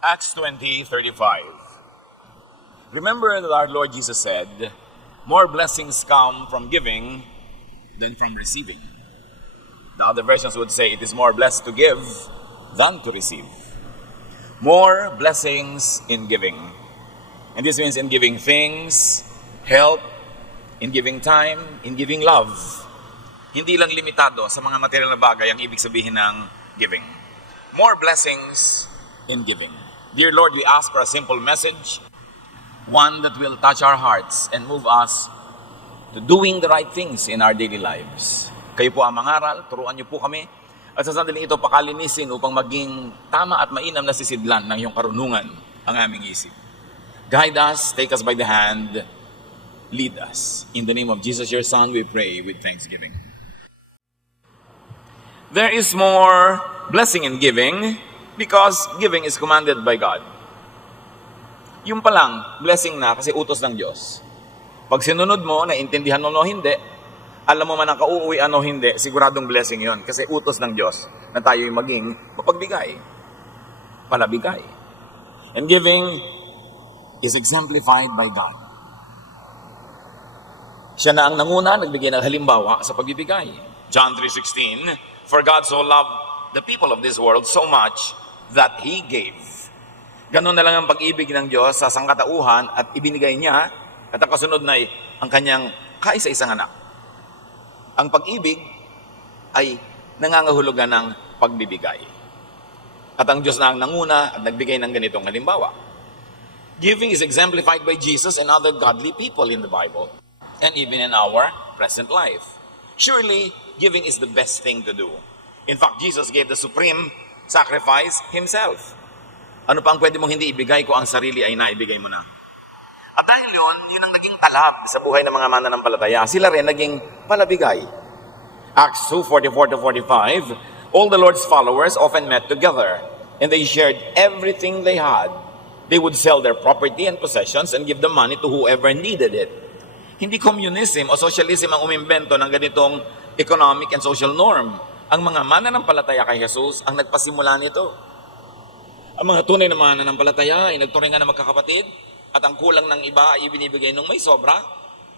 Acts 20:35. Remember that our Lord Jesus said, more blessings come from giving than from receiving. The other versions would say it is more blessed to give than to receive. More blessings in giving. And this means in giving things, help, in giving time, in giving love. Hindi lang limitado sa mga material na bagay ang ibig sabihin ng giving. More blessings in giving. Dear Lord, we ask for a simple message, one that will touch our hearts and move us to doing the right things in our daily lives. Kayo po ang mangaral, turuan niyo po kami, at sa sandaling ito pakalinisin upang maging tama at mainam na sisidlan ng iyong karunungan ang aming isip. Guide us, take us by the hand, lead us. In the name of Jesus, your Son, we pray with thanksgiving. There is more blessing in giving because giving is commanded by God. Yung pa lang, blessing na kasi utos ng Diyos. Pag sinunod mo, naintindihan mo o hindi, alam mo man ang kauuwian o hindi, siguradong blessing yon kasi utos ng Diyos na tayo'y maging mapagbigay, palabigay. And giving is exemplified by God. Siya na ang nanguna, nagbigay ng halimbawa sa pagbibigay. John 3:16, for God so loved the people of this world so much that He gave. Ganun na lang ang pag-ibig ng Diyos sa sangkatauhan at ibinigay niya at ang kasunod na ang kanyang kaisa-isang anak. Ang pag-ibig ay nangangahulugan ng pagbibigay. At ang Diyos na ang nanguna at nagbigay ng ganitong halimbawa. Giving is exemplified by Jesus and other godly people in the Bible and even in our present life. Surely, giving is the best thing to do. In fact, Jesus gave the supreme sacrifice Himself. Ano pa ang pwede mong hindi ibigay kung ang sarili ay naibigay mo na? At dahil yun ang naging talab sa buhay ng mga mananampalataya. Sila rin naging palabigay. Acts 2:44-45, all the Lord's followers often met together and they shared everything they had. They would sell their property and possessions and give the money to whoever needed it. Hindi communism o socialism ang umimbento ng ganitong economic and social norm. Ang mga mananampalataya kay Jesus ang nagpasimula nito. Ang mga tunay na mananampalataya ay nagturingan na magkakapatid at ang kulang ng iba ay ibinibigay nung may sobra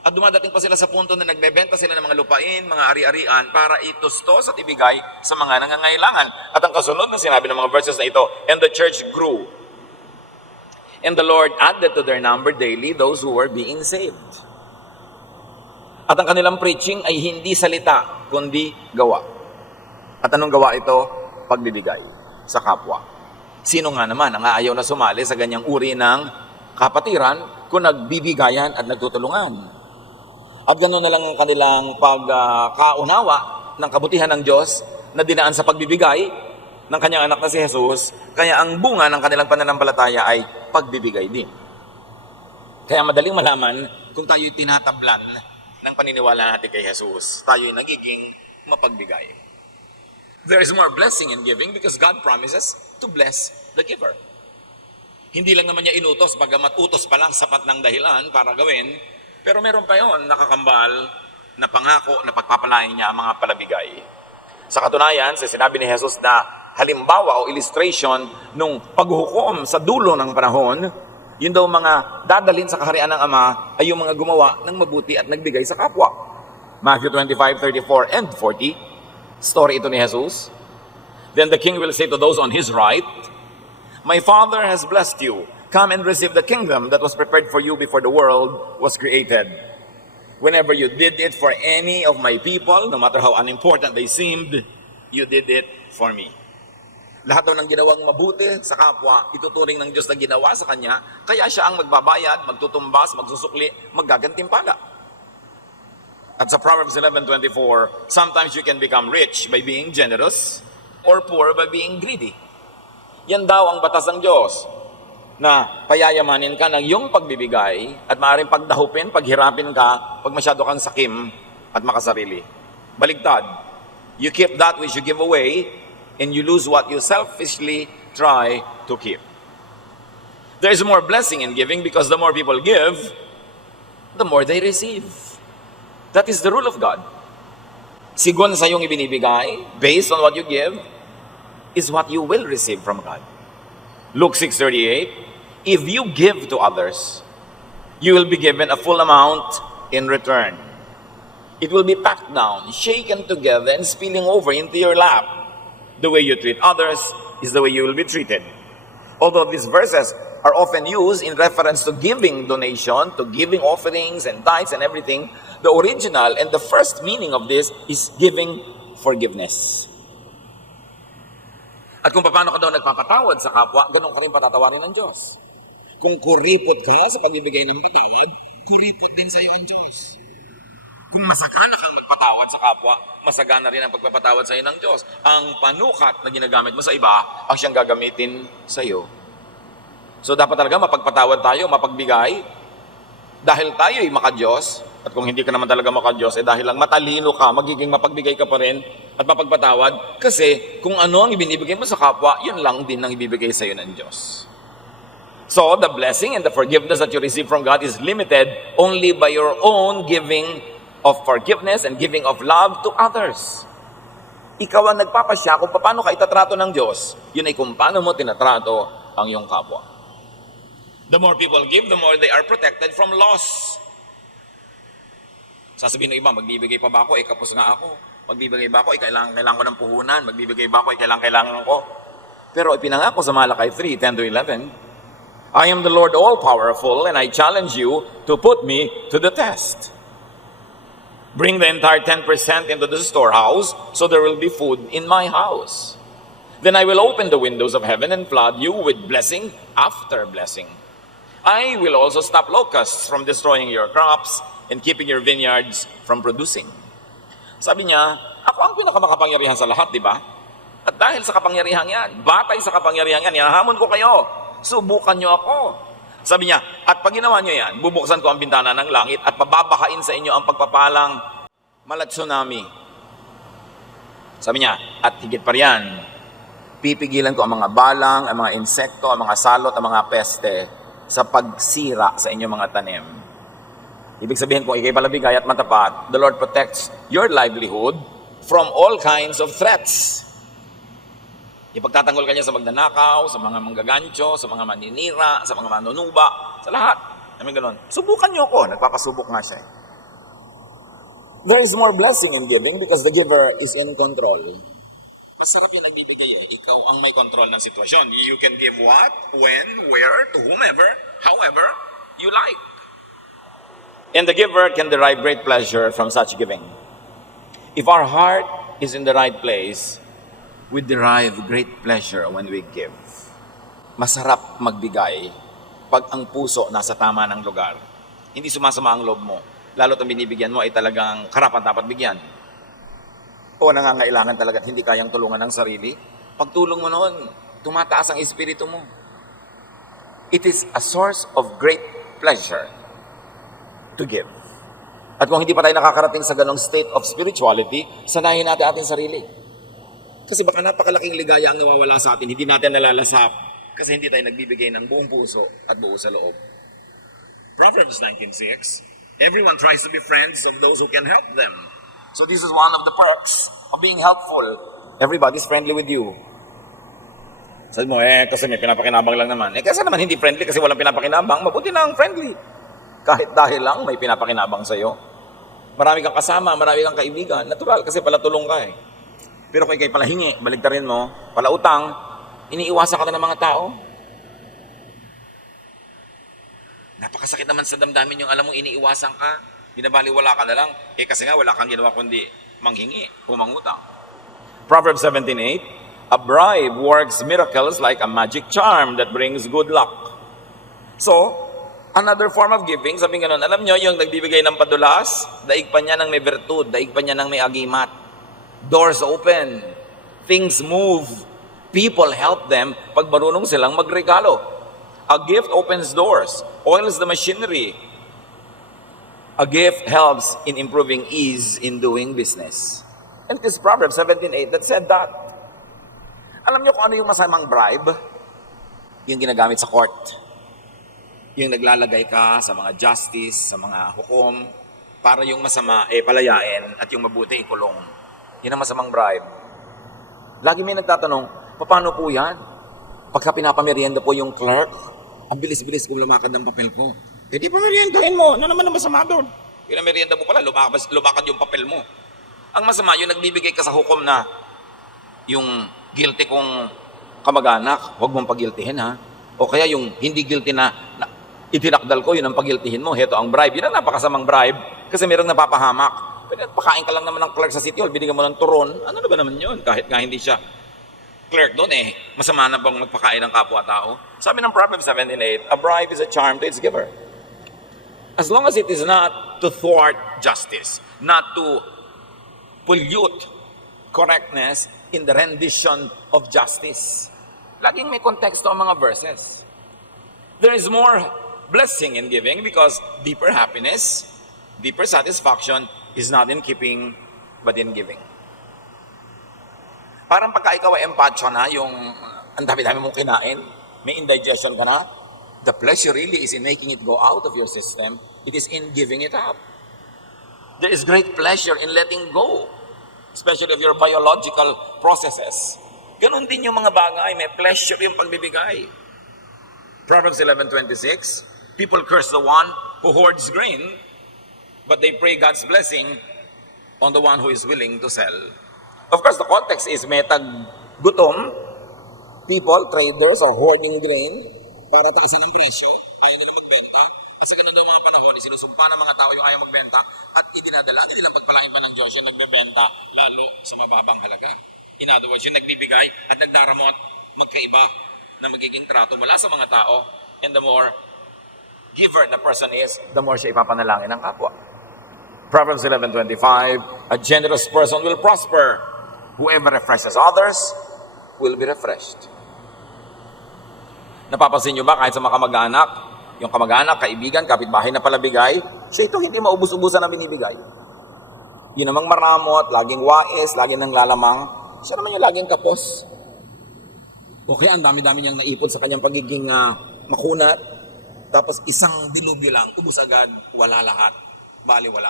at dumadating pa sila sa punto na nagbebenta sila ng mga lupain, mga ari-arian para itustos at ibigay sa mga nangangailangan. At ang kasunod na sinabi ng mga verses na ito, and the church grew. And the Lord added to their number daily those who were being saved. At ang kanilang preaching ay hindi salita, kundi gawa. At anong gawa ito? Pagbibigay sa kapwa. Sino nga naman ang aayaw na sumali sa ganyang uri ng kapatiran kung nagbibigayan at nagtutulungan? At ganoon na lang ang kanilang pagkaunawa ng kabutihan ng Diyos na dinaan sa pagbibigay ng kanyang anak na si Jesus, kaya ang bunga ng kanilang pananampalataya ay pagbibigay din. Kaya madaling malaman kung tayo'y tinatablan ng paniniwala natin kay Jesus, tayo'y nagiging mapagbigay. There is more blessing in giving because God promises to bless the giver. Hindi lang naman niya inutos, bagamat utos pa lang sapat ng dahilan para gawin, pero meron pa yon nakakambal na pangako na pagpapalain niya ang mga palabigay. Sa katunayan, sa sinabi ni Jesus na halimbawa o illustration nung paghukom sa dulo ng panahon, yun daw mga dadalhin sa kaharian ng Ama ay yung mga gumawa ng mabuti at nagbigay sa kapwa. Matthew 25:34 and 40, story ito ni Jesus. Then the king will say to those on his right, my Father has blessed you. Come and receive the kingdom that was prepared for you before the world was created. Whenever you did it for any of my people, no matter how unimportant they seemed, you did it for me. Lahat daw ng ginawang mabuti sa kapwa, ituturing ng Diyos na ginawa sa Kanya, kaya siya ang magbabayad, magtutumbas, magsusukli, maggagantimpala. At sa Proverbs 11:24, sometimes you can become rich by being generous or poor by being greedy. Yan daw ang batas ng Diyos na payayamanin ka ng iyong pagbibigay at maaaring pagdahupin, paghirapin ka pag masyado kang sakim at makasarili. Baligtad, you keep that which you give away and you lose what you selfishly try to keep. There is more blessing in giving because the more people give, the more they receive. That is the rule of God. Sigon sa iyong ibinibigay, based on what you give, is what you will receive from God. Luke 6:38, if you give to others, you will be given a full amount in return. It will be packed down, shaken together, and spilling over into your lap. The way you treat others is the way you will be treated. Although these verses are often used in reference to giving donation, to giving offerings and tithes and everything, the original and the first meaning of this is giving forgiveness. At kung paano ka daw nagpapatawad sa kapwa, ganun ka rin patatawarin ng Diyos. Kung kuripot ka sa pagbibigay ng patawad, kuripot din sa iyo ang Diyos. Kung masagana kang magpatawad sa kapwa, masagana rin ang pagpapatawad sa iyo ng Diyos. Ang panukat na ginagamit mo sa iba, ang siyang gagamitin sa iyo. So dapat talaga mapagpatawad tayo, mapagbigay, dahil tayo ay maka-Diyos, at kung hindi ka naman talaga maka-Diyos, dahil lang matalino ka, magiging mapagbigay ka pa rin, at mapagpatawad, kasi kung ano ang ibinibigay mo sa kapwa, yun lang din ang ibibigay sa iyo ng Diyos. So, the blessing and the forgiveness that you receive from God is limited only by your own giving of forgiveness and giving of love to others. Ikaw ang nagpapasya kung paano ka itatrato ng Diyos. Yun ay kung paano mo tinatrato ang iyong kapwa. The more people give, the more they are protected from loss. Sasabihin ng iba, magbibigay pa ba ako? Kapos nga ako. Magbibigay ba ako? Kailangan ko ng puhunan. Magbibigay ba ako? Kailangan ko. Pero ipinangako sa Malakay 3:10-11, I am the Lord all-powerful, and I challenge you to put me to the test. Bring the entire 10% into the storehouse, so there will be food in my house. Then I will open the windows of heaven and flood you with blessing after blessing. I will also stop locusts from destroying your crops and keeping your vineyards from producing. Sabi niya, ako ang pinakamakapangyarihan sa lahat, di ba? At dahil sa kapangyarihan yan, batay sa kapangyarihan yan, hinahamon ko kayo. Subukan niyo ako. Sabi niya, at pag ginawa niyo yan, bubuksan ko ang bintana ng langit at pababakain sa inyo ang pagpapalang tsunami. Sabi niya, at higit pa riyan, pipigilan ko ang mga balang, ang mga insekto, ang mga salot, ang mga peste sa pagsira sa inyong mga tanim. Ibig sabihin, kung ikay palabigay at matapat, the Lord protects your livelihood from all kinds of threats. Ipagtatanggol ka niya sa magnanakaw, sa mga manggagancho, sa mga maninira, sa mga manunuba, sa lahat. Amin ganon. Subukan niyo ako. Nagpapasubok nga siya. There is more blessing in giving because the giver is in control. Masarap yung nagbibigay eh. Ikaw ang may control ng sitwasyon. You can give what, when, where, to whomever, however you like. And the giver can derive great pleasure from such giving. If our heart is in the right place, we derive great pleasure when we give. Masarap magbigay pag ang puso nasa tama ng lugar. Hindi sumasama ang loob mo. Lalo't ang binibigyan mo ay talagang karapat dapat bigyan. O nangangailangan talaga at hindi kayang tulungan ng sarili. Pagtulong mo noon, tumataas ang espiritu mo. It is a source of great pleasure to give. At kung hindi pa tayo nakakarating sa ganong state of spirituality, sanayin natin ating sarili. Kasi baka napakalaking ligaya ang nawawala sa atin, hindi natin nalalasap kasi hindi tayo nagbibigay ng buong puso at buo sa loob. Proverbs 19:6, everyone tries to be friends of those who can help them. So this is one of the perks of being helpful. Everybody's friendly with you. Sabi mo, kasi may pinapakinabang lang naman. Kasi naman hindi friendly kasi walang pinapakinabang, mabuti na ang friendly. Kahit dahil lang may pinapakinabang sa'yo. Marami kang kasama, marami kang kaibigan. Natural kasi palatulong ka eh. Pero kung ikay palahingi, baligtarin mo, palautang, iniiwasan ka na ng mga tao. Napakasakit naman sa damdamin yung alam mo iniiwasan ka, binabaliwala ka na lang, kasi nga wala kang ginawa kundi manghingi o mangutang. Proverbs 17:8, a bribe works miracles like a magic charm that brings good luck. So, another form of giving, sabi nga nun, alam nyo, yung nagbibigay ng padulas, daig pa niya ng may virtud, daig pa niya ng may agimat. Doors open, things move, people help them pag marunong silang magregalo. A gift opens doors, oils the machinery. A gift helps in improving ease in doing business. And it is Proverbs 17:8 that said that. Alam niyo kung ano yung masamang bribe? Yung ginagamit sa court. Yung naglalagay ka sa mga justice, sa mga hukom, para yung masama palayain at yung mabuti ikulong. Yan ang masamang bribe. Lagi may nagtatanong, paano po yan? Pagka pinapamerienda po yung clerk, ang bilis-bilis kong lumakad ng papel ko. Hindi pa meriendahin mo. Ano naman ang masama doon? Pinamerienda mo pala, lumakad yung papel mo. Ang masama, yung nagbibigay ka sa hukom na yung guilty kong kamag-anak, huwag mong pagiltihin ha. O kaya yung hindi guilty na itinakdal ko, yun ang pagiltihin mo. Heto ang bribe. Yun ang napakasamang bribe kasi mayroong napapahamak. Pero pakain ka lang naman ng clerk sa City Hall, binigyan mo ng turon. Ano na ba naman yun? Kahit nga hindi siya clerk doon masama na bang magpakain ng kapwa-tao? Sabi ng Proverbs 17:8, a bribe is a charm to its giver. As long as it is not to thwart justice, not to pollute correctness in the rendition of justice. Laging may konteksto ang mga verses. There is more blessing in giving because deeper happiness, deeper satisfaction is not in keeping but in giving. Parang pagka ikaw ay empacho na, yung ang dami-dami mong kinain, may indigestion ka na, the pleasure really is in making it go out of your system. It is in giving it up. There is great pleasure in letting go, especially of your biological processes. Ganon din yung mga bagay, may pleasure yung pagbibigay. Proverbs 11:26, people curse the one who hoards grain, but they pray God's blessing on the one who is willing to sell. Of course, the context is may tag-gutom, people, traders, are hoarding grain para taasan ang presyo, ayaw nila magbenta. Kasi ganun yung mga panahon, sinusumpa ng mga tao yung ayaw magbenta at idinadala na nilang pagpalain pa ng Diyos yung nagbebenta lalo sa mababang halaga. In other words, yung nagbibigay at nagdaramot magkaiba na magiging trato mula sa mga tao, and the more giver the person is, the more siya ipapanalangin ng kapwa. Proverbs 11:25, a generous person will prosper. Whoever refreshes others will be refreshed. Napapansin nyo ba kahit sa mga kamag-anak, yung kamag-anak, kaibigan, kapitbahay na palabigay, siya ito hindi maubos-ubusan na binibigay. Yun namang maramot, laging wais, laging nang lalamang, siya naman yung laging kapos. O kaya ang dami-dami niyang naipon sa kanyang pagiging makunat, tapos isang dilubyo lang, ubus agad, wala lahat, baliwala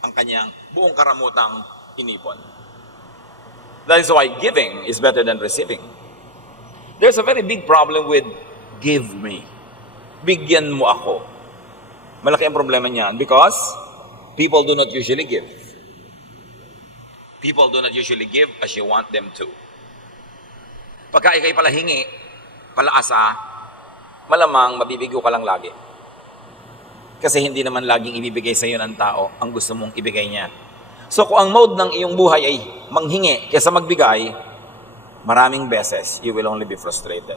ang kanyang buong karamutang inipon. That is why giving is better than receiving. There's a very big problem with give me. Bigyan mo ako. Malaki ang problema niyan because people do not usually give. People do not usually give as you want them to. Pagka ikay pala hingi, pala asa, malamang mabibigo ka lang lagi. Kasi hindi naman laging ibibigay sa iyo ng tao ang gusto mong ibigay niya. So kung ang mode ng iyong buhay ay manghingi kaysa magbigay, maraming beses you will only be frustrated.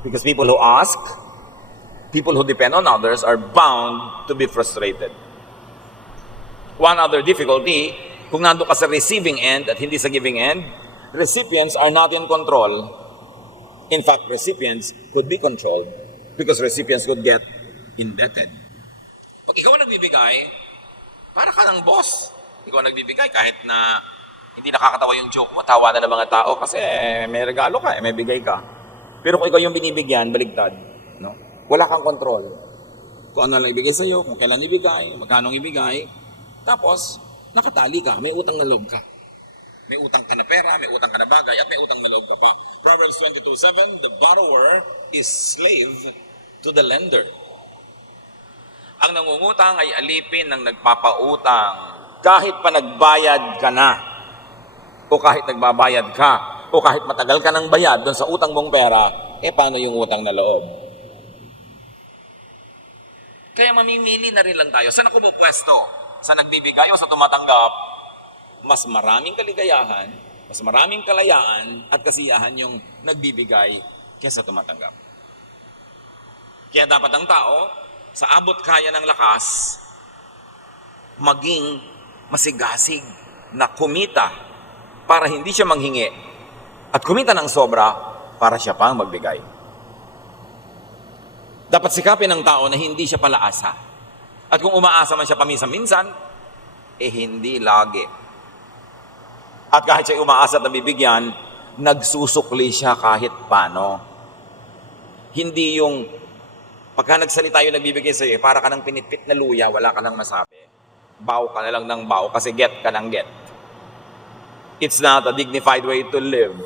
Because people who ask, people who depend on others are bound to be frustrated. One other difficulty, kung nando ka sa receiving end at hindi sa giving end, recipients are not in control. In fact, recipients could be controlled because recipients could get indebted. Pag ikaw ang nagbibigay, para ka ng boss. Ikaw ang nagbibigay kahit na hindi nakakatawa yung joke mo, tawa na ng mga tao kasi may regalo ka, may bigay ka. Pero kung ikaw yung binibigyan, baligtad. No? Wala kang control. Kung ano lang ibigay sa'yo, kung kailan ibigay, magkano ibigay. Tapos, nakatali ka, may utang na loob ka. May utang ka na pera, may utang ka na bagay, at may utang na loob ka pa. Proverbs 22:7, the borrower is slave to the lender. Ang nangungutang ay alipin ng nagpapautang. Kahit pa nagbayad ka na, o kahit nagbabayad ka, o kahit matagal ka ng bayad doon sa utang mong pera, paano yung utang na loob? Kaya mamimili na rin lang tayo. Saan ako pupwesto? Sa nagbibigay o sa tumatanggap? Mas maraming kaligayahan, mas maraming kalayaan at kasiyahan yung nagbibigay kaysa tumatanggap. Kaya dapat ang tao, sa abot kaya ng lakas, maging masigasig na kumita para hindi siya manghingi at kumita ng sobra para siya pang magbigay. Dapat sikapin ng tao na hindi siya palaasa. At kung umaasa man siya paminsan-minsan, hindi lagi. At kahit siya umaasa at nabibigyan, nagsusukli siya kahit paano. Hindi yung pagka nagsalita yung nagbibigay sa iyo, para ka ng pinitpit na luya, wala ka nang masabi. Bow ka na lang ng bow kasi get ka ng get. It's not a dignified way to live.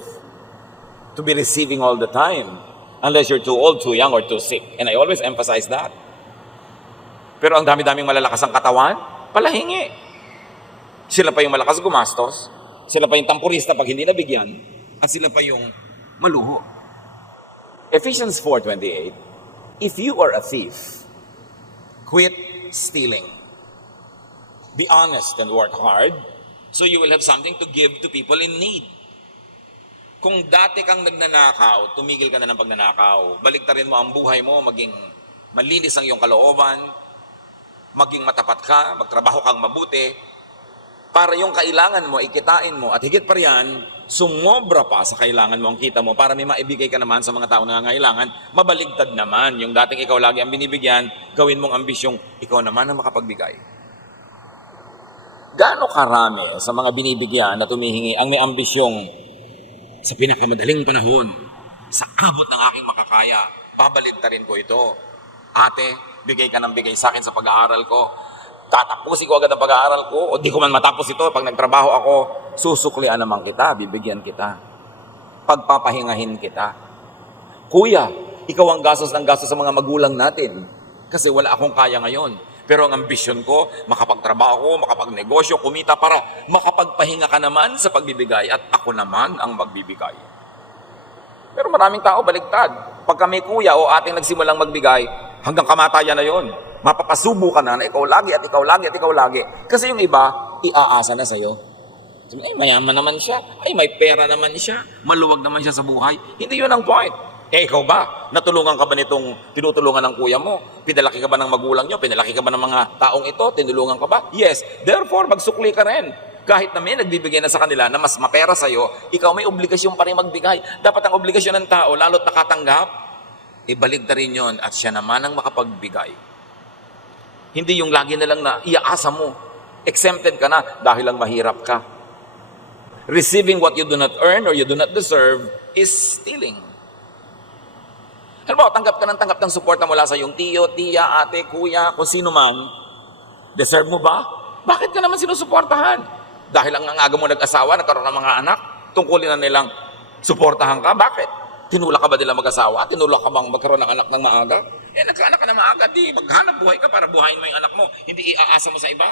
To be receiving all the time. Unless you're too old, too young, or too sick. And I always emphasize that. Pero ang dami-daming malalakas ang katawan, palahingi. Sila pa yung malakas gumastos. Sila pa yung tampurista pag hindi nabigyan. At sila pa yung maluho. Ephesians 4:28, if you are a thief, quit stealing. Be honest and work hard so you will have something to give to people in need. Kung dati kang nagnanakaw, tumigil ka na ng pagnanakaw. Baliktarin mo ang buhay mo, maging malinis ang iyong kalooban, maging matapat ka, magtrabaho kang mabuti, para yung kailangan mo, ikitain mo, at higit pa riyan, sumobra pa sa kailangan mo ang kita mo para may maibigay ka naman sa mga tao na nangangailangan, mabaligtad naman. Yung dating ikaw lagi ang binibigyan, gawin mong ambisyong ikaw naman ang makapagbigay. Gaano karami sa mga binibigyan na tumihingi ang may ambisyong sa pinakamadaling panahon, sa abot ng aking makakaya, babaligtarin ko ito. Ate, bigay ka ng bigay sa akin sa pag-aaral ko. Tatapusin ko agad ang pag-aaral ko, o di ko man matapos ito, pag nagtrabaho ako, susuklian naman kita, bibigyan kita. Pagpapahingahin kita. Kuya, ikaw ang gastos ng gastos sa mga magulang natin. Kasi wala akong kaya ngayon. Pero ang ambisyon ko, makapagtrabaho, makapagnegosyo, kumita para makapagpahinga ka naman sa pagbibigay at ako naman ang magbibigay. Pero maraming tao baligtad. Pag kami kuya o ating nagsimulang magbigay, hanggang kamatayan na yon. Mapapasubo ka na ikaw lagi at ikaw lagi at ikaw lagi. Kasi yung iba, iaasa na sa'yo. Ay, mayaman naman siya. Ay, may pera naman siya. Maluwag naman siya sa buhay. Hindi yun ang point. Ikaw ba? Natulungan ka ba nitong tinutulungan ng kuya mo? Pinalaki ka ba ng magulang nyo? Pinalaki ka ba ng mga taong ito? Tinulungan ka ba? Yes. Therefore, magsukli ka rin. Kahit na may nagbibigay na sa kanila na mas mapera sa'yo, ikaw may obligasyon pa rin magbigay. Dapat ang obligasyon ng tao, lalo't nakatanggap, ibalik na rin yun at siya naman ang makapagbigay. Hindi yung lagi na lang na iaasa mo. Exempted ka na dahil lang mahirap ka. Receiving what you do not earn or you do not deserve is stealing. Halimbawa, tanggap ka ng suporta mula sa iyong tiyo, tiya, ate, kuya, kung sino man. Deserve mo ba? Bakit ka naman sinusuportahan? Dahil ang aga mo nag-asawa, nagkaroon ng mga anak, tungkulin na nilang suportahan ka. Bakit? Tinulak ka ba nila mag-asawa? Tinulak ka bang magkaroon ng anak ng maaga? Nagkaanak ka na maaga, di maghanap buhay ka para buhayin mo yung anak mo. Hindi iaasa mo sa iba.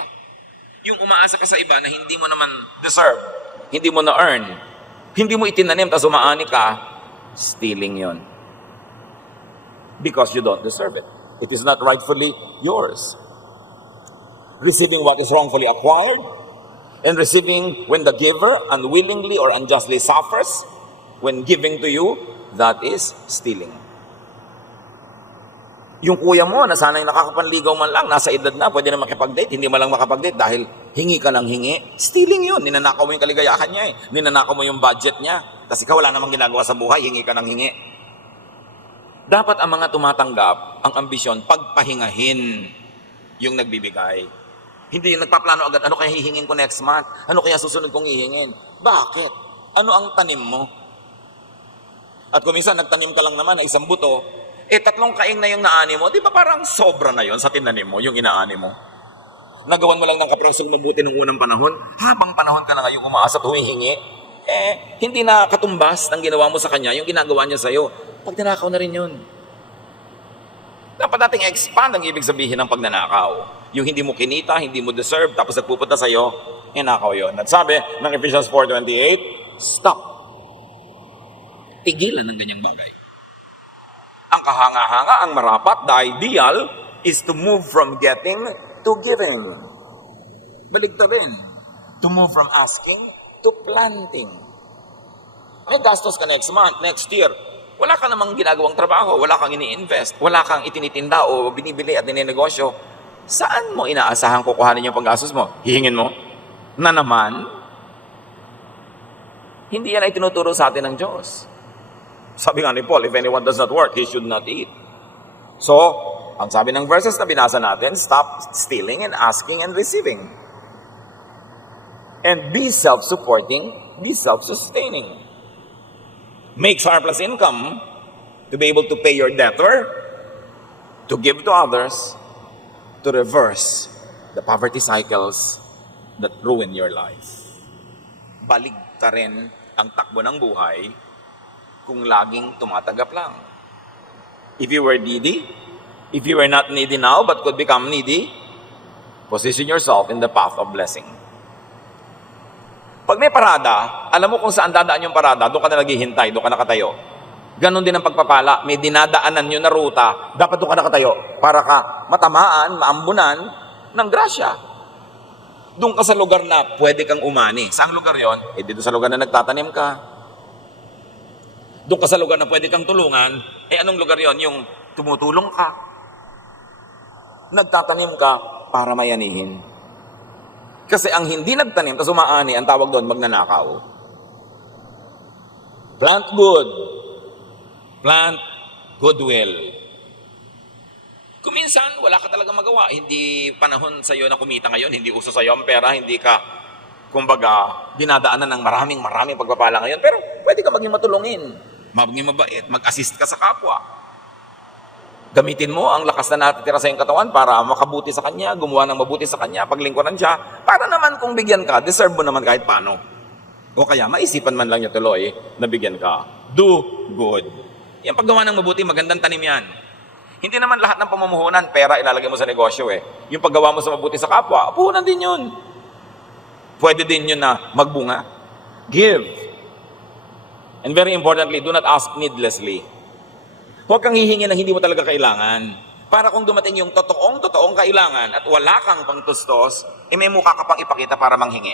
Yung umaasa ka sa iba na hindi mo naman deserve, hindi mo na-earn, hindi mo itinanim, tapos umaani ka, stealing yon. Because you don't deserve it. It is not rightfully yours. Receiving what is wrongfully acquired, and receiving when the giver unwillingly or unjustly suffers, when giving to you, that is stealing. Yung kuya mo na sana'y nakakapanligaw man lang, nasa edad na, pwede na makipag-date, hindi man lang makapag-date dahil hingi ka ng hingi, stealing yun. Ninanakaw mo yung kaligayahan niya eh. Ninanakaw mo yung budget niya. Kasi ikaw wala namang ginagawa sa buhay, hingi ka ng hingi. Dapat ang mga tumatanggap, ang ambisyon, pagpahingahin yung nagbibigay. Hindi yung nagpaplano agad, ano kaya hihingin ko next month? Ano kaya susunod kong hihingin? Bakit? Ano ang tanim mo? At kung minsan nagtanim ka lang naman na isang buto, 3 kaing na yung naani mo, di ba parang sobra na yon sa tinanim mo, yung inaani mo? Nagawan mo lang ng kaprosong mabuti nung unang panahon, habang panahon ka na ngayong umaasa at humihingi, hindi na katumbas ng ginawa mo sa kanya, yung ginagawa niya sa'yo. Pag nanakaw na rin yun. Dapat nating expand ang ibig sabihin ng pagnanakaw. Yung hindi mo kinita, hindi mo deserve, tapos nagpupunta sa'yo, inakaw yun. At sabi ng Ephesians 4:28, stop. Tigilan ng ganyang bagay. Ang kahanga-hanga, ang marapat, the ideal is to move from getting to giving. Baligtarin. To move from asking to planting. May gastos ka next month, next year. Wala ka namang ginagawang trabaho, wala kang ini-invest, wala kang itinitinda o binibili at ninegosyo. Saan mo inaasahan kukuhanin yung panggastos mo? Hihingin mo? Na naman? Hindi yan ay tinuturo sa atin ng Diyos. Sabi nga ni Paul, if anyone does not work, he should not eat. So, ang sabi ng verses na binasa natin, stop stealing and asking and receiving. And be self-supporting, be self-sustaining. Make surplus income to be able to pay your debtor, to give to others, to reverse the poverty cycles that ruin your life. Baligtarin ang takbo ng buhay kung laging tumatanggap lang. If you were needy, if you were not needy now but could become needy, position yourself in the path of blessing. Pag may parada, alam mo kung saan dadaan yung parada, doon ka na naghihintay, doon ka nakatayo. Ganon din ang pagpapala, may dinadaanan nyo na ruta, dapat doon ka nakatayo para ka matamaan, maambunan ng grasya. Doon ka sa lugar na pwede kang umani. Saang lugar yon? Dito sa lugar na nagtatanim ka. Doon ka sa lugar na pwede kang tulungan, anong lugar yon? Yung tumutulong ka. Nagtatanim ka para mayanihin. Kasi ang hindi nagtanim, tapos umaani, ang tawag doon, magnanakaw. Plant good. Plant goodwill. Kung minsan, wala ka talaga magawa. Hindi panahon sa iyo na kumita ngayon, hindi uso sa iyo ang pera, hindi ka, kumbaga, dinadaanan ng maraming pagpapala ngayon. Pero pwede ka maging matulungin, maging mabait, mag-assist ka sa kapwa. Gamitin mo ang lakas na natitira sa iyong katawan para makabuti sa kanya, gumawa ng mabuti sa kanya, paglingkuran siya, para naman kung bigyan ka, deserve mo naman kahit paano. O kaya, maisipan man lang niya tuloy na bigyan ka. Do good. Yan paggawa ng mabuti, magandang tanim yan. Hindi naman lahat ng pamumuhunan, pera ilalagay mo sa negosyo Yung paggawa mo sa mabuti sa kapwa, puhunan din yun. Pwede din yun na magbunga. Give. And very importantly, do not ask needlessly. Huwag kang hihingi ng hindi mo talaga kailangan. Para kung dumating yung totoong kailangan at wala kang pangtustos, may mukha ka pang ipakita para manghingi.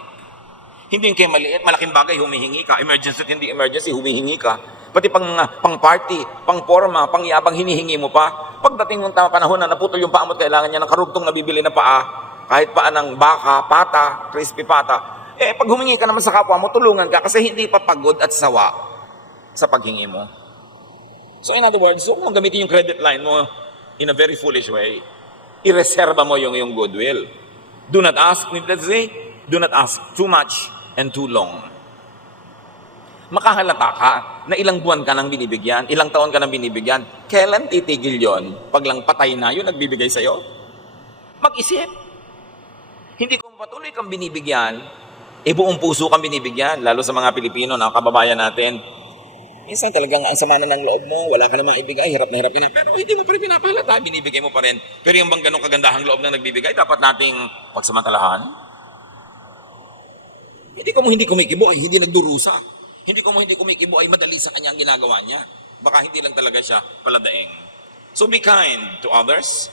Hindi yung kayo maliit, malaking bagay, humihingi ka. Emergency at hindi emergency, humihingi ka. Pati pang party, pang forma, pang yabang, hinihingi mo pa. Pagdating ng panahon na naputol yung paa mo at kailangan niya ng karugtong nabibili na paa, kahit paa ng baka, pata, crispy pata, pag humingi ka naman sa kapwa mo, tulungan ka kasi hindi pa pagod at sawa sa paghingi mo. So in other words, huwag mong gamitin yung credit line mo in a very foolish way. Ireserba mo yung goodwill. Do not ask needlessly, do not ask too much and too long. Makahalata ka na ilang buwan ka nang binibigyan, ilang taon ka nang binibigyan. Kailan titigil yon? Pag lang patay na yun, nagbibigay sa'yo? Mag-isip. Hindi kung patuloy kang binibigyan, buong puso kang binibigyan, lalo sa mga Pilipino na kababayan natin. Minsan talagang ang sama na ng loob mo, wala ka na maibigay, hirap na, pero hindi mo pa rin pinapahalata, binibigay mo pa rin. Pero yung bang ganong kagandahang loob na nagbibigay, dapat nating pagsamantalahan. Hindi kumikibo ay hindi nagdurusa. Hindi kumikibo ay madali sa kanya ang ginagawa niya. Baka hindi lang talaga siya paladaing. So be kind to others,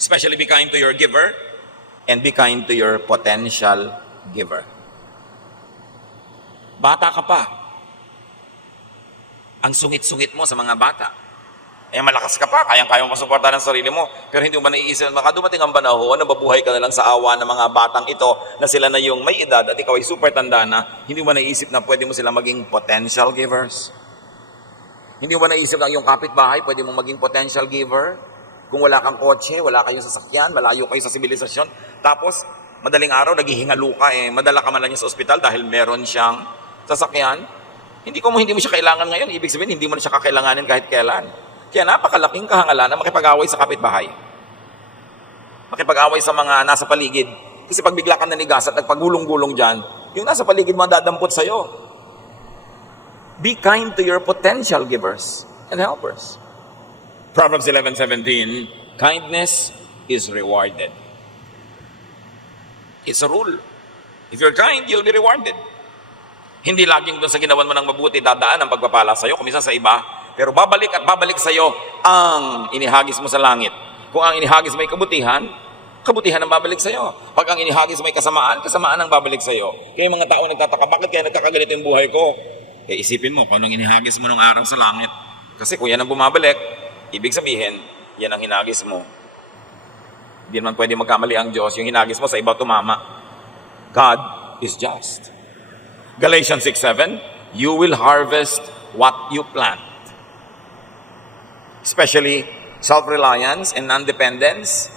especially be kind to your giver, and be kind to your potential giver. Bata ka pa. Ang sungit-sungit mo sa mga bata. Malakas ka pa, kayang-kaya mo masuportahan ang sarili mo. Pero hindi mo ba naiisip, baka dumating ang panahon na mabuhay ka na lang sa awa ng mga batang ito na sila na yung may edad at ikaw ay super tanda na, hindi mo ba naiisip na pwede mo sila maging potential givers? Hindi mo ba naiisip na yung kapitbahay, pwede mo maging potential giver? Kung wala kang kotse, wala kayong sasakyan, malayo kayo sa sibilisasyon, tapos madaling araw, naghihingalo ka madala ka man lang niya sa ospital dahil meron siyang sasakyan. Hindi mo siya kailangan ngayon, ibig sabihin, hindi mo na siya kakailanganin kahit kailan. Kaya napakalaking kahangalan na makipag-away sa kapitbahay. Makipag-away sa mga nasa paligid. Kasi pag bigla ka nanigas at nagpagulong-gulong dyan, yung nasa paligid mo dadampot sa'yo. Be kind to your potential givers and helpers. Proverbs 11:17, kindness is rewarded. It's a rule. If you're kind, you'll be rewarded. Hindi laging doon sa ginawan mo ng mabuti dadaan ang pagpapala sa'yo, kuminsan sa iba, pero babalik at babalik sa'yo ang inihagis mo sa langit. Kung ang inihagis may kabutihan, kabutihan ang babalik sa'yo. Pag ang inihagis may kasamaan, kasamaan ang babalik sa'yo. Kaya yung mga tao nagtataka, bakit kaya nagkakaganito yung buhay ko? Isipin mo kung anong inihagis mo ng araw sa langit. Kasi kung yan ang bumabalik, ibig sabihin, yan ang hinagis mo. Hindi naman pwede magkamali ang Diyos. Yung hinagis mo sa iba tumama. God is just. Galatians 6:7, you will harvest what you plant. Especially self-reliance and non-dependence.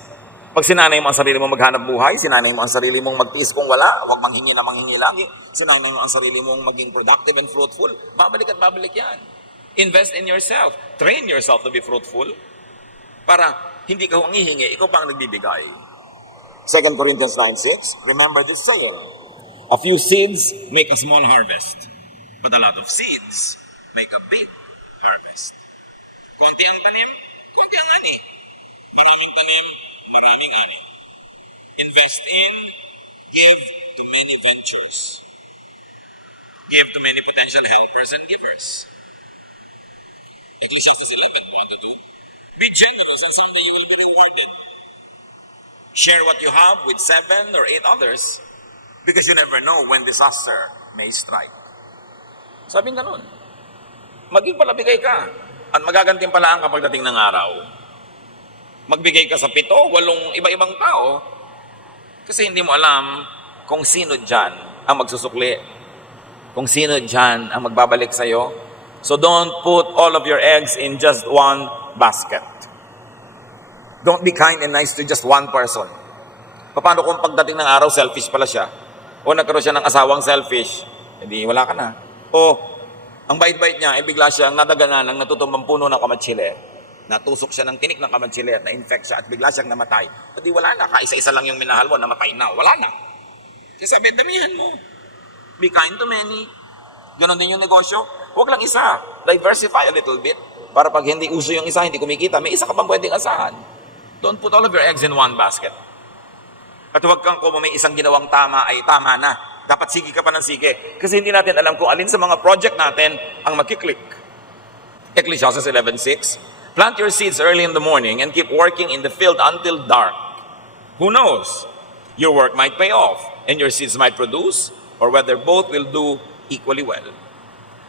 Pag sinanay mo ang sarili mong maghanap buhay, sinanay mo ang sarili mong magtiis kung wala, huwag manghingi na manghingi lagi, sinanay mo ang sarili mong maging productive and fruitful, babalik at babalik yan. Invest in yourself. Train yourself to be fruitful para hindi ka humingi, ikaw pa ang nagbibigay. 2 Corinthians 9:6, remember this saying, a few seeds make a small harvest, but a lot of seeds make a big harvest. Konti ang tanim, konti ang ani. Maraming tanim, maraming ani. Invest in, give to many ventures. Give to many potential helpers and givers. Ecclesiastes 11, 1-2. Be generous and someday you will be rewarded. Share what you have with 7 or 8 others because you never know when disaster may strike. Sabing ganun. Maging palabigay ka at magagantimpalaan ka pagdating ng araw. Magbigay ka sa 7, 8 iba-ibang tao kasi hindi mo alam kung sino dyan ang magsusukli. Kung sino dyan ang magbabalik sa'yo. So don't put all of your eggs in just one basket. Don't be kind and nice to just one person. Paano kung pagdating ng araw, selfish pala siya? O nagkaroon siya ng asawang selfish, hindi wala ka na. O ang bait-bait niya, bigla siyang nadaganan ng natutumbang puno ng kamatsili. Natusok siya ng tinik ng kamatsili at na-infect siya at bigla siyang namatay. Hindi wala na, kaisa-isa lang yung minahal mo, namatay na, wala na. Kasi sabi, damihan mo. Be kind to many. Ganon din yung negosyo. Huwag lang isa. Diversify a little bit. Para pag hindi uso yung isa, hindi kumikita, may isa ka pang pwedeng asahan. Don't put all of your eggs in one basket. At huwag kang kung may isang ginawang tama ay tama na. Dapat sige ka pa ng sige. Kasi hindi natin alam kung alin sa mga project natin ang magkiklik. Ecclesiastes 11:6. Plant your seeds early in the morning and keep working in the field until dark. Who knows? Your work might pay off and your seeds might produce or whether both will do equally well.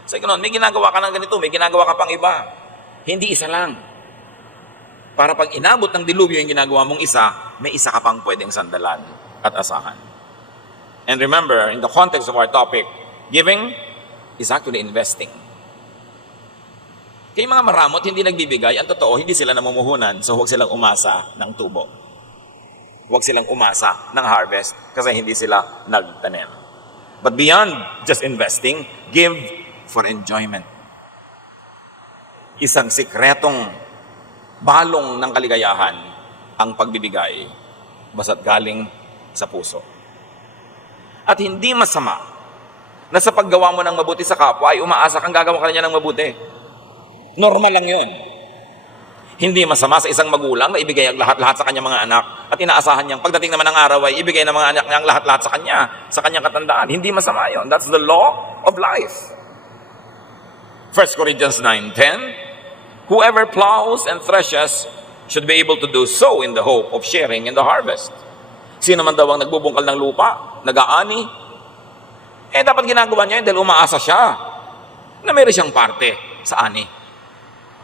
So, ganun, may ginagawa ka ng ganito, may ginagawa ka pang iba. Hindi isa lang. Para pag inabot ng dilubyo yung ginagawa mong isa, may isa ka pang pwedeng sandalan at asahan. And remember, in the context of our topic, giving is actually investing. Kaya mga maramot, hindi nagbibigay, ang totoo, hindi sila namumuhunan, so huwag silang umasa ng tubo. Huwag silang umasa ng harvest kasi hindi sila nagtanim. But beyond just investing, give for enjoyment. Isang sikretong balong ng kaligayahan ang pagbibigay basta't galing sa puso. At hindi masama na sa paggawa mo ng mabuti sa kapwa ay umaasa kang gagawa ka niya ng mabuti. Normal lang yun. Hindi masama sa isang magulang na ibigay ang lahat-lahat sa kanyang mga anak at inaasahan niyang pagdating naman ng araw ay ibigay ng mga anak niya ang lahat-lahat sa kanyang katandaan. Hindi masama yun. That's the law of life. 1 Corinthians 9:10, whoever plows and threshes should be able to do so in the hope of sharing in the harvest. Sino man daw ang nagbubungkal ng lupa, nag-aani, dapat ginagawa niya yun dahil umaasa siya na mayroon siyang parte sa ani.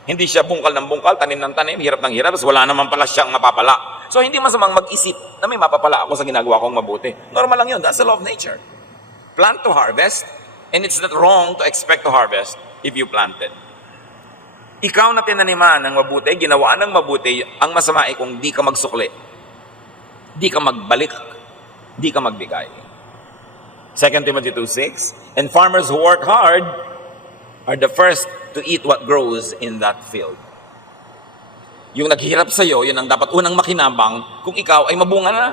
Hindi siya bungkal ng bungkal, tanim ng tanim, hirap ng hirap, wala naman pala siyang mapapala. So hindi masamang mag-isip na may mapapala ako sa ginagawa kong mabuti. Normal lang yun, that's the law of nature. Plant to harvest, and it's not wrong to expect to harvest if you planted. Ikaw na tinaniman ng mabuti, ginawa ng mabuti, ang masama ay kung di ka magsukli, di ka magbalik, di ka magbigay. 2 Timothy 2:6, and farmers who work hard are the first to eat what grows in that field. Yung naghihirap sa'yo, yun ang dapat unang makinabang kung ikaw ay mabunga na.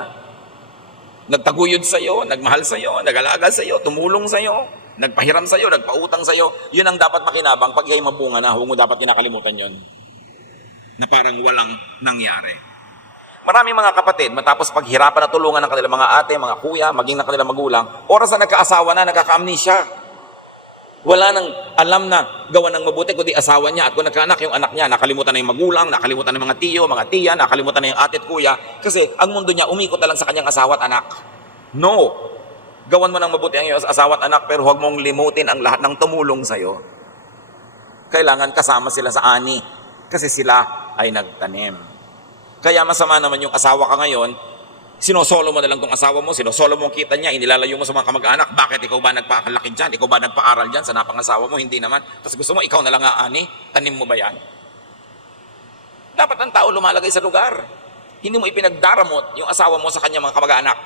Nagtaguyod sa'yo, nagmahal sa'yo, nag-alaga sa'yo, tumulong sa'yo, nagpahiram sa'yo, nagpautang sa'yo, yun ang dapat makinabang pag ikay mabunga na, huwag mo dapat kinakalimutan yun. Na parang walang nangyari. Maraming mga kapatid, matapos paghirapan na tulungan ng kanilang mga ate, mga kuya, maging ng kanilang magulang, oras na nagkaasawa na, nagkaka-amnesia. Wala nang alam na gawa ng mabuti kundi asawa niya at kung nagkaanak yung anak niya, nakalimutan na yung magulang, nakalimutan na yung mga tiyo, mga tiya, nakalimutan na yung ate at kuya kasi ang mundo niya umikot na lang sa kanyang asawa at anak. No! Gawan mo ng mabuti ang iyong asawa at anak pero huwag mong limutin ang lahat ng tumulong sa'yo. Kailangan kasama sila sa ani kasi sila ay nagtanim. Kaya masama naman yung asawa ka ngayon, sinosolo mo na lang tong asawa mo, sinosolo mo ang kita niya, inilalayo mo sa mga kamag-anak, bakit ikaw ba nagpaakalaki dyan? Ikaw ba nagpaaral dyan sa napangasawa mo? Hindi naman. Tapos gusto mo, ikaw na lang aani, tanim mo ba yan? Dapat ang tao lumalagay sa lugar. Hindi mo ipinagdaramot yung asawa mo sa kanyang mga kamag-anak.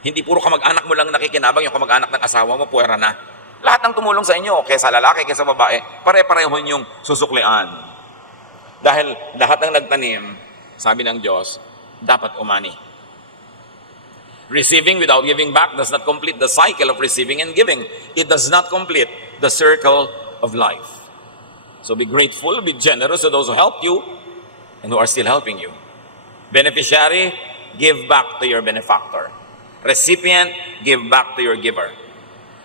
Hindi puro kamag-anak mo lang nakikinabang, yung kamag-anak ng asawa mo, puwera na. Lahat ng tumulong sa inyo, kaysa lalaki, kaysa babae, pare-pareho yung susuklian. Dahil lahat ng nagtanim, sabi ng Diyos, dapat umani. Receiving without giving back does not complete the cycle of receiving and giving. It does not complete the circle of life. So be grateful, be generous to those who helped you and who are still helping you. Beneficiary, give back to your benefactor. Recipient, give back to your giver.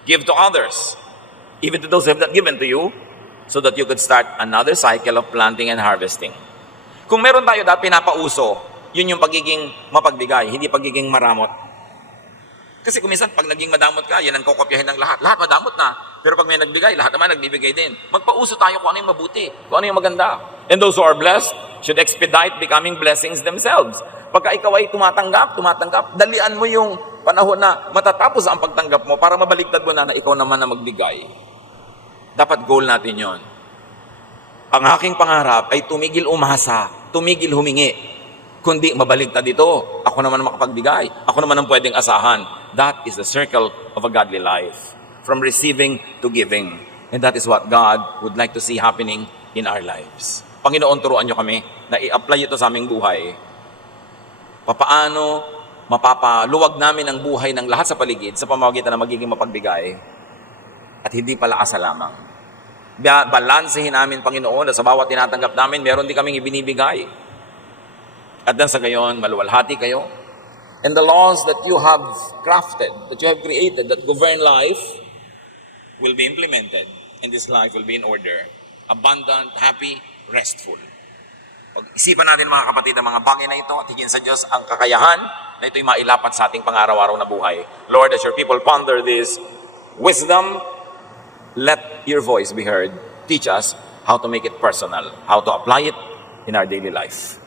Give to others, even to those who have not given to you, so that you could start another cycle of planting and harvesting. Kung meron tayo dati pinapauso, yun yung pagiging mapagbigay, hindi pagiging maramot. Kasi kung minsan, pag naging madamot ka, yan ang kokopyahin ng lahat. Lahat madamot na. Pero pag may nagbigay, lahat naman nagbibigay din. Magpauso tayo kung ano yung mabuti, kung ano yung maganda. And those who are blessed should expedite becoming blessings themselves. Pagka ikaw ay tumatanggap, dalian mo yung panahon na matatapos ang pagtanggap mo para mabaliktad mo na ikaw naman na magbigay. Dapat goal natin yon. Ang aking pangarap ay tumigil umasa, tumigil humingi, kundi mabaligtad ito. Ako naman ang makapagbigay. Ako naman ang pwedeng asahan. That is the circle of a godly life. From receiving to giving. And that is what God would like to see happening in our lives. Panginoon, turuan nyo kami na i-apply ito sa aming buhay. Papaano mapapaluwag namin ang buhay ng lahat sa paligid sa pamamagitan ng magiging mapagbigay at hindi pala asa lamang. Balansehin namin, Panginoon, na sa bawat tinatanggap namin, meron din kaming ibinibigay. At dan sa gayon, maluwalhati kayo. And the laws that you have crafted, that you have created, that govern life, will be implemented. And this life will be in order. Abundant, happy, restful. Pag-isipan natin mga kapatid ang mga bagay na ito at higit sa Diyos ang kakayahan na ito'y mailapat sa ating pang-araw-araw na buhay. Lord, as your people ponder this wisdom, let your voice be heard. Teach us how to make it personal, how to apply it in our daily life.